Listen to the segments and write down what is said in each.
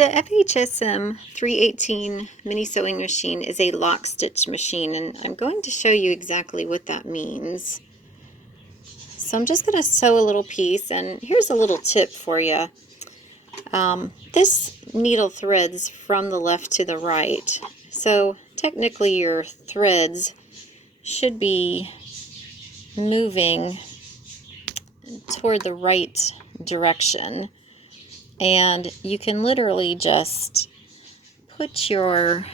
The FHSM-318 mini sewing machine is a Lockstitch machine, and I'm going to show you exactly what that means. So I'm just going to sew a little piece, and here's a little tip for you. This needle threads from the left to the right, so technically your threads should be moving toward the right direction, and you can literally just put your,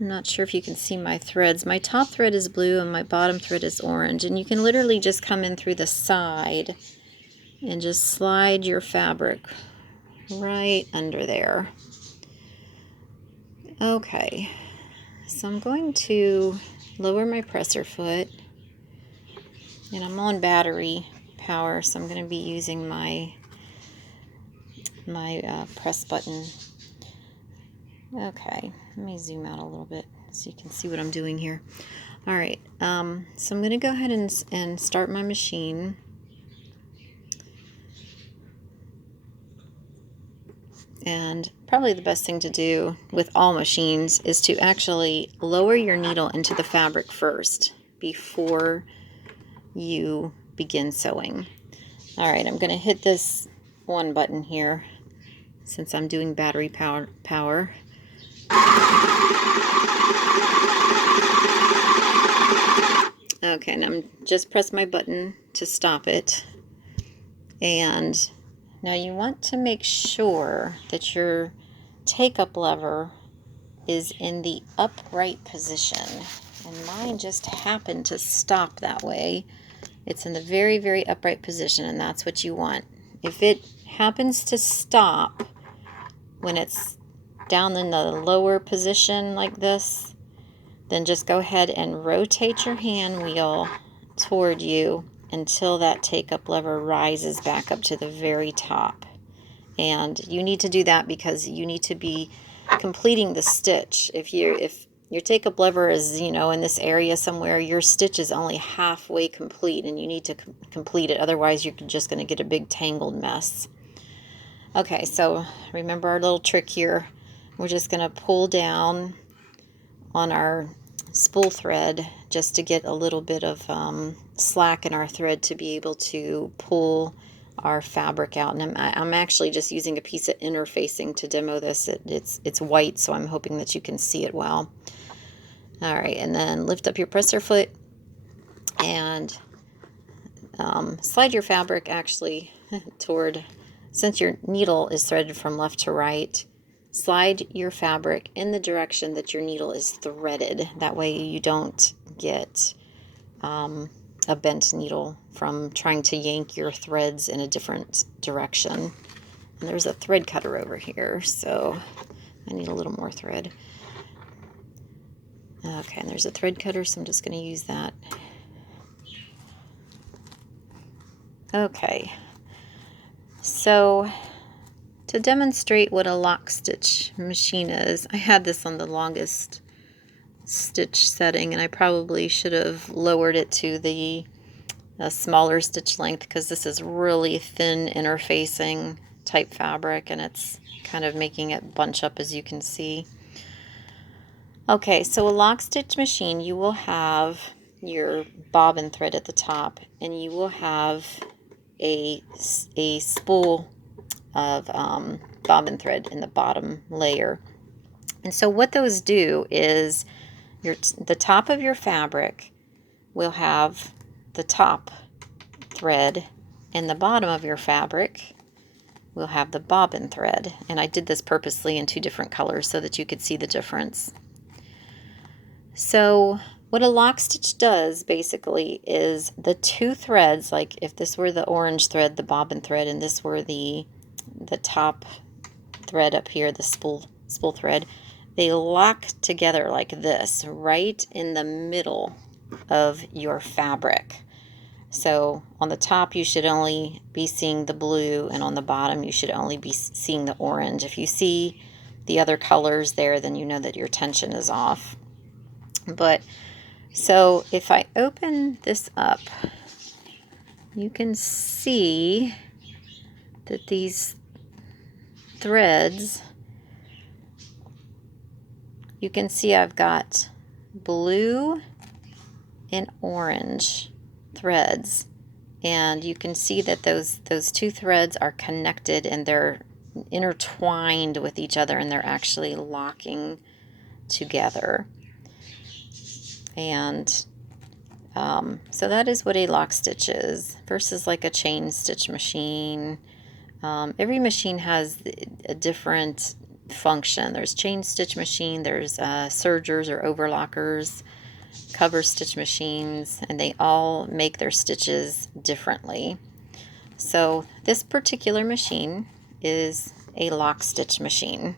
I'm not sure if you can see my threads. My top thread is blue and my bottom thread is orange, and you can literally just come in through the side and just slide your fabric right under there. Okay, so I'm going to lower my presser foot, and I'm on battery power, so I'm going to be using my press button. Okay, let me zoom out a little bit so you can see what I'm doing here. All right, so I'm going to go ahead and start my machine. And probably the best thing to do with all machines is to actually lower your needle into the fabric first before you begin sewing. All right, I'm going to hit this one button here since I'm doing battery power. Okay, and I'm just press my button to stop it. And now you want to make sure that your take-up lever is in the upright position. And mine just happened to stop that way. It's in the very, very upright position, and that's what you want. If it happens to stop when it's down in the lower position like this, then just go ahead and rotate your hand wheel toward you until that take-up lever rises back up to the very top. And you need to do that because you need to be completing the stitch. If your take-up lever is, in this area somewhere, your stitch is only halfway complete, and you need to complete it. Otherwise, you're just going to get a big tangled mess. Okay, so remember our little trick here. We're just going to pull down on our spool thread just to get a little bit of slack in our thread to be able to pull our fabric out. And I'm actually just using a piece of interfacing to demo this. It's white, so I'm hoping that you can see it well. All right, and then lift up your presser foot and slide your fabric actually toward, since your needle is threaded from left to right, slide your fabric in the direction that your needle is threaded. That way you don't get a bent needle from trying to yank your threads in a different direction. And there's a thread cutter over here, so I need a little more thread. Okay, and there's a thread cutter, so I'm just going to use that. Okay, so to demonstrate what a Lockstitch machine is, I had this on the longest stitch setting, and I probably should have lowered it to the smaller stitch length because this is really thin interfacing type fabric, and it's kind of making it bunch up, as you can see. Okay, so a Lockstitch machine, you will have your bobbin thread at the top, and you will have a spool of bobbin thread in the bottom layer. And so what those do is the top of your fabric will have the top thread, and the bottom of your fabric will have the bobbin thread. And I did this purposely in two different colors so that you could see the difference. So what a Lockstitch does basically is the two threads, like if this were the orange thread, the bobbin thread, and this were the top thread up here, the spool thread, they lock together like this right in the middle of your fabric. So on the top you should only be seeing the blue, and on the bottom you should only be seeing the orange. If you see the other colors there, then you know that your tension is off. But so if I open this up, you can see that these threads, you can see I've got blue and orange threads, and you can see that those two threads are connected and they're intertwined with each other, and they're actually locking together. And so that is what a lock stitch is versus like a chain stitch machine. Every machine has a different function. There's chain stitch machine, there's sergers or overlockers, cover stitch machines, and they all make their stitches differently. So this particular machine is a lock stitch machine.